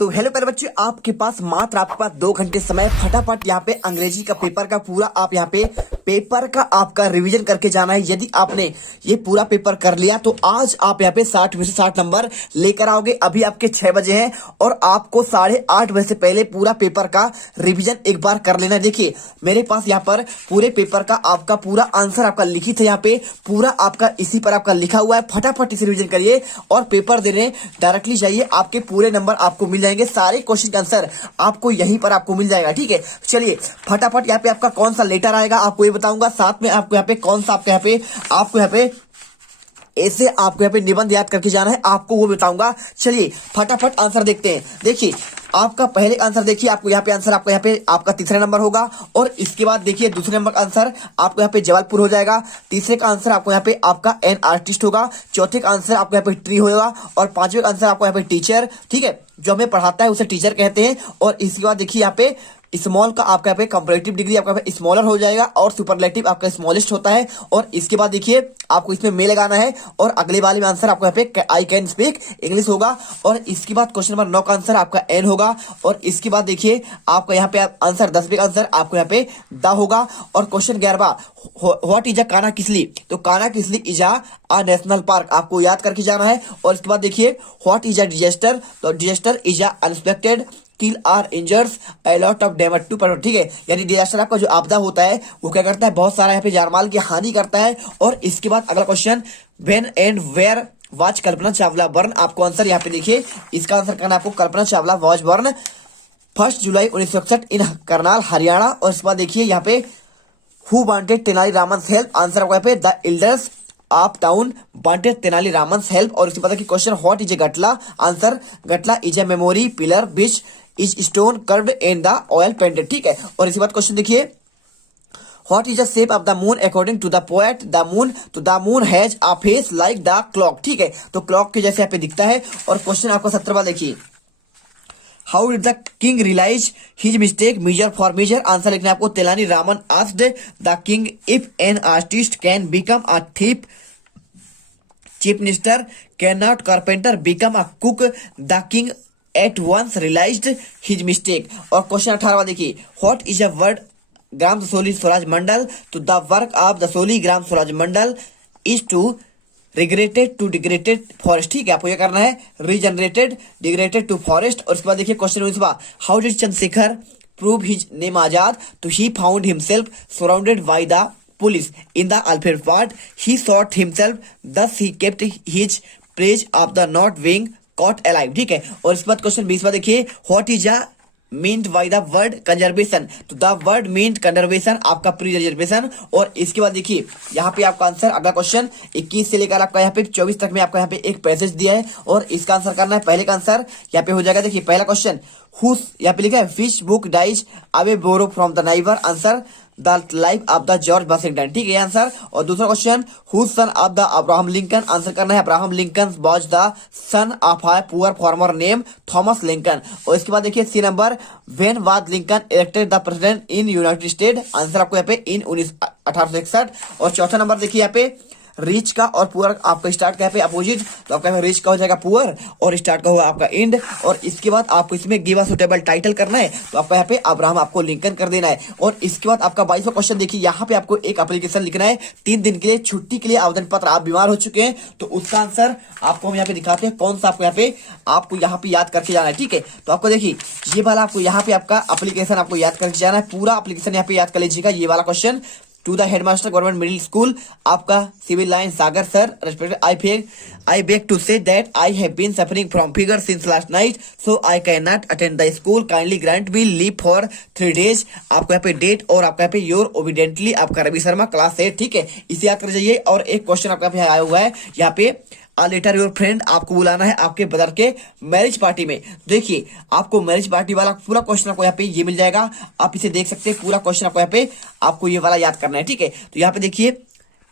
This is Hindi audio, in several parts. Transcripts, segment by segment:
तो हेलो प्यारे बच्चे, आपके पास आपके पास 2 घंटे समय, फटाफट यहाँ पे अंग्रेजी का पेपर का पूरा आप यहाँ पे पेपर का आपका रिवीजन करके जाना है। यदि आपने ये पूरा पेपर कर लिया तो आज आप यहाँ पे 60 में से 60 नंबर लेकर आओगे। अभी आपके 6 बजे हैं और आपको 8:30 बजे से पहले पूरा पेपर का रिवीजन एक बार कर लेना। देखिए मेरे पास यहाँ पर पूरे पेपर का आपका पूरा आंसर आपका लिखित है, यहाँ पे पूरा आपका इसी पर आपका लिखा हुआ है। फटाफट इसे रिवीजन करिए और पेपर देने डायरेक्टली जाइए, आपके पूरे नंबर आपको मिल जाएंगे। सारे क्वेश्चन का आंसर आपको यहीं पर आपको मिल जाएगा। ठीक है, चलिए फटाफट यहाँ पे आपका कौन सा लेटर आएगा आपको ये बताऊंगा, साथ में आपको यहाँ पे कौन सा आपको यहाँ पे ऐसे आपको यहाँ पे निबंध याद करके जाना है, आपको वो बताऊंगा। चलिए फटाफट आंसर देखते हैं। देखिए आपका पहले आंसर देखिए, आपको यहाँ पे आंसर आपको यहाँ पे आपका तीसरा नंबर होगा और इसके बाद देखिए दूसरे नंबर का आंसर आपको यहाँ पे जबलपुर हो जाएगा। तीसरे का आंसर आपको यहाँ पे आपका एन आर्टिस्ट होगा। चौथे का आंसर आपको यहाँ पे ट्री होगा और पांचवे का आंसर आपको यहाँ पे टीचर। ठीक है, जो हमें पढ़ाता है उसे टीचर कहते हैं। और इसके बाद देखिए यहाँ पे स्मॉल का आपका यहाँ पे कंपैरेटिव डिग्री आपका यहाँ पे स्मॉलर हो जाएगा और सुपरलेटिव आपका स्मॉलेस्ट होता है। और इसके बाद देखिए आपको इसमें में लगाना है और अगले वाले में आंसर आपको यहाँ पे आई कैन स्पीक इंग्लिश होगा। और इसके बाद क्वेश्चन नंबर 9 का आंसर आपका एन होगा। और इसके बाद देखिए आपका यहाँ पे आंसर 10वें का आंसर आपको यहाँ पे द होगा। और क्वेश्चन 11वां what is a Kanha Kisli, तो Kanha Kisli is a national park आपको याद करके जाना है। और इसके बाद देखिए व्हाट इज अ डिजास्टर, तो disaster is a unexpected kill or injures a lot of damage to person। ठीक है, यानी डिजास्टर आपका जो आपदा होता है वो क्या करता है, बहुत सारा यहाँ पे जानमाल की हानि करता है। और इसके बाद अगला question when and where was Kalpana Chawla born, आपको आंसर यहाँ पे देखिए, इसका आंसर करना आपको Kalpana Chawla was born 1 July 1961 in Karnal Haryana. और इसके बाद देखिए यहाँ पे who wanted Tenali Raman help, answer आपको यहाँ पे the elders of town wanted Tenali Raman help. और इसके बाद की question what is a gatla, answer gatla is a memory pillar which is stone carved in the oil painted. ठीक है, और इसके बाद क्वेश्चन देखिए what is the shape of the moon according to the poet the moon, तो the moon has a face like the clock. ठीक है, तो क्लॉक के जैसे यहाँ पे दिखता है। और क्वेश्चन आपका 17वां देखिए how did the king realise his mistake measure for measure, answer लिखना है आपको Tenali Raman asked the king if an artist can become a thief chief minister can not carpenter become a cook, the king at once realised his mistake. और क्वेश्चन 18वां देखिए what is a word Gram Dasoli Swaraj Mandal, तो the work of Dasoli Gram Swaraj Mandal is to regretted to degraded forest. ठीक है, आपको यह करना है रीजनरेटेड डिग्रेटेड टू फॉरेस्ट। और इसके बाद देखिए क्वेश्चन 19वां how did Chandrashekhar prove his name Azad, तो he found himself surrounded by the police in the Alfred park, he shot himself thus he kept his pledge of the not being caught alive. ठीक है, और इसके बाद क्वेश्चन 20वां देखिए what is a meant by the word conservation, तो द वर्ड मीन्ड कंजर्वेशन आपका प्री रिजर्वेशन। और इसके बाद देखिए यहाँ पे आपका आंसर अगला क्वेश्चन 21 से लेकर आपका यहाँ पे 24 तक में आपका यहाँ पे एक पैसेज दिया है और इसका आंसर करना है। पहले का आंसर यहाँ पे हो जाएगा, देखिए पहला क्वेश्चन हुस यहाँ पे लिखा है fish book dies away borrow from the neighbour, answer the life of the George Washington. ठीक है आंसर। और दूसरा question who son of the Abraham Lincoln, answer करना है Abraham Lincoln was the son of a poor farmer name Thomas Lincoln. और इसके बाद देखिए C number when was Lincoln elected the president in United State, answer आपको यहाँ पे इन 1861। और चौथा नंबर देखिए यहाँ पे रिच का और पुअर आपका स्टार्ट का पे अपोजिट, तो आपका रिच का हो जाएगा पुअर और स्टार्ट का होगा आपका इंड। और इसके बाद आपको इसमें गिव अ सुटेबल टाइटल करना है, तो आपका यहाँ पे अब्राहम आपको लिंकन कर देना है। और इसके बाद आपका 22वां क्वेश्चन देखिए यहाँ पे आपको एक एप्लीकेशन लिखना है 3 दिन के लिए छुट्टी के लिए आवेदन पत्र, आप बीमार हो चुके हैं तो उसका आंसर आपको हम यहाँ पे दिखाते हैं कौन सा आपको यहाँ पे याद करके जाना है। ठीक है, तो आपको देखिए ये वाला आपको यहाँ पे आपका एप्लीकेशन आपको याद करके जाना है, पूरा एप्लीकेशन यहाँ पे याद कर लीजिएगा। ये वाला question to the headmaster government middle school आपका civil line Sagar sir respected I beg to say that I have been suffering from fever since last night, so I cannot attend the school. Kindly grant me leave for 3 days। आपको यहाँ पे डेट और आपका यहाँ पे योर ओबिडेंटली आपका रवि शर्मा क्लास 8। ठीक है, इसे याद कर जाइए। और एक क्वेश्चन आपका यहाँ आया हुआ है यहाँ पे आ लेटर योर फ्रेंड, आपको बुलाना है आपके ब्रदर के मैरिज पार्टी में। देखिए आपको मैरिज पार्टी वाला पूरा क्वेश्चन आपको यहाँ पे ये मिल जाएगा, आप इसे देख सकते हैं। पूरा क्वेश्चन आपको यहाँ पे आपको ये वाला याद करना है। ठीक है, तो यहाँ पे देखिए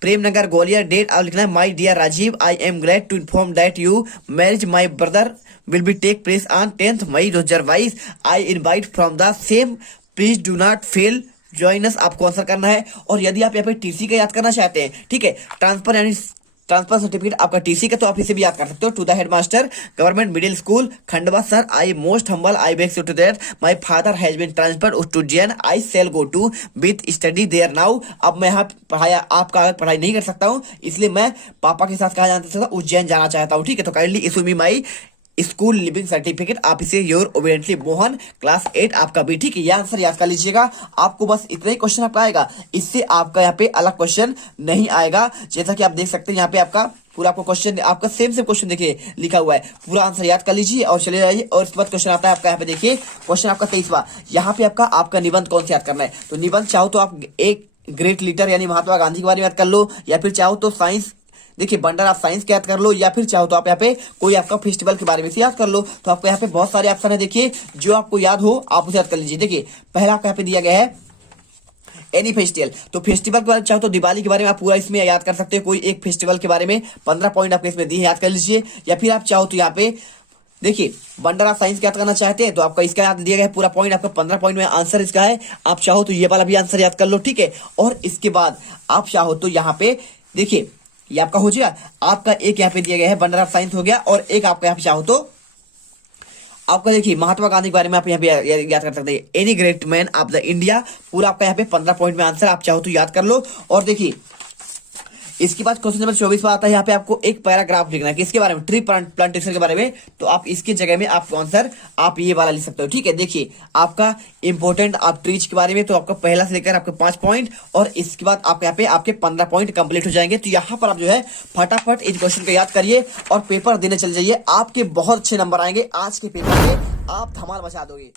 प्रेमनगर ग्वालियर डेट आप लिखना है my dear Rajiv I am glad to inform that you marriage my brother will be take place on 10th May 2022। I invite from the same, please do not fail join us, आपको आंसर करना है। और यदि आप यहाँ पे टीसी का याद करना चाहते हैं, ठीक है, ट्रांसफर यानी ट्रांसफर सर्टिफिकेट आपका टीसी का, तो आप इसे भी याद कर सकते हो। To the headmaster government middle school Khandwa sir, I most humble, I beg to that my father has been transferred Ujjain, I shall go to with study there now. अब मैं यहाँ पढ़ाया आपका पढ़ाई नहीं कर सकता हूँ, इसलिए मैं पापा के साथ कहा जाना चाहता हूँ, उज्जैन जाना चाहता हूँ। ठीक है, तो kindly issue me my school leaving certificate, आप इसे योर ओबिडेंटली मोहन क्लास 8 आपका भी। ठीक है, यह आंसर याद कर लीजिएगा। आपको बस इतना ही क्वेश्चन आपका आएगा, इससे आपका यहाँ पे अलग क्वेश्चन नहीं आएगा। जैसा कि आप देख सकते हैं यहाँ पे आपका पूरा आपको क्वेश्चन, आपका सेम क्वेश्चन देखिए लिखा हुआ है, पूरा आंसर याद कर लीजिए और चले जाइए। और इसके बाद क्वेश्चन आता है आपका, यहाँ पे देखिए क्वेश्चन आपका 23वां, यहाँ पे आपका निबंध कौन सा याद करना है। तो निबंध चाहो तो आप एक ग्रेट लीडर यानी महात्मा गांधी के बारे में याद कर लो, या फिर चाहो तो साइंस, देखिए बंडर आप साइंस के याद कर लो, या फिर चाहो तो आप यहाँ पे कोई आपका फेस्टिवल के बारे में से याद कर लो। तो आपको यहाँ पे बहुत सारे ऑप्शन है, देखिए जो आपको याद हो आप उसे याद कर लीजिए। देखिए पहला आपको यहाँ पे दिया गया है एनी फेस्टिवल, तो फेस्टिवल के बारे में चाहो तो दिवाली के बारे में आप पूरा इसमें याद कर सकते हो, कोई एक फेस्टिवल के बारे में 15 पॉइंट आपको इसमें दिए, याद कर लीजिए। या फिर आप चाहो तो यहाँ पे देखिए वंडर ऑफ साइंस याद करना चाहते हैं तो आपका इसका याद दिया गया है पूरा पॉइंट, आपका 15 पॉइंट में आंसर इसका है। आप चाहो तो ये वाला भी आंसर याद कर लो। ठीक है, और इसके बाद आप चाहो तो यहाँ पे देखिए ये आपका हो गया, आपका एक यहाँ पे दिया गया है वंडर ऑफ साइंस हो गया, और एक आपका यहाँ पे चाहो तो आपका देखिए महात्मा गांधी के बारे में आप यहाँ पे याद कर सकते हैं, any great man of the India, पूरा आपका यहाँ पे 15 पॉइंट में आंसर, आप चाहो तो याद कर लो। और देखिए इसके बाद क्वेश्चन नंबर 24 पर आता है, यहाँ पे आपको एक पैराग्राफ लिखना है किसके बारे में, ट्री प्लांटेशन के बारे में। तो आप इसके जगह में आपको आंसर आप ये वाला लिख सकते हो। ठीक है, देखिए आपका इंपॉर्टेंट आप ट्रीज के बारे में, तो आपका पहला से लेकर आपके 5 पॉइंट, और इसके बाद आपके यहाँ पे आपके 15 पॉइंट कंप्लीट हो जाएंगे। तो यहाँ पर आप जो है फटाफट इस क्वेश्चन को याद करिए और पेपर देने चल जाइए, आपके बहुत अच्छे नंबर आएंगे। आज के पेपर में आप धमाल मचा दोगे।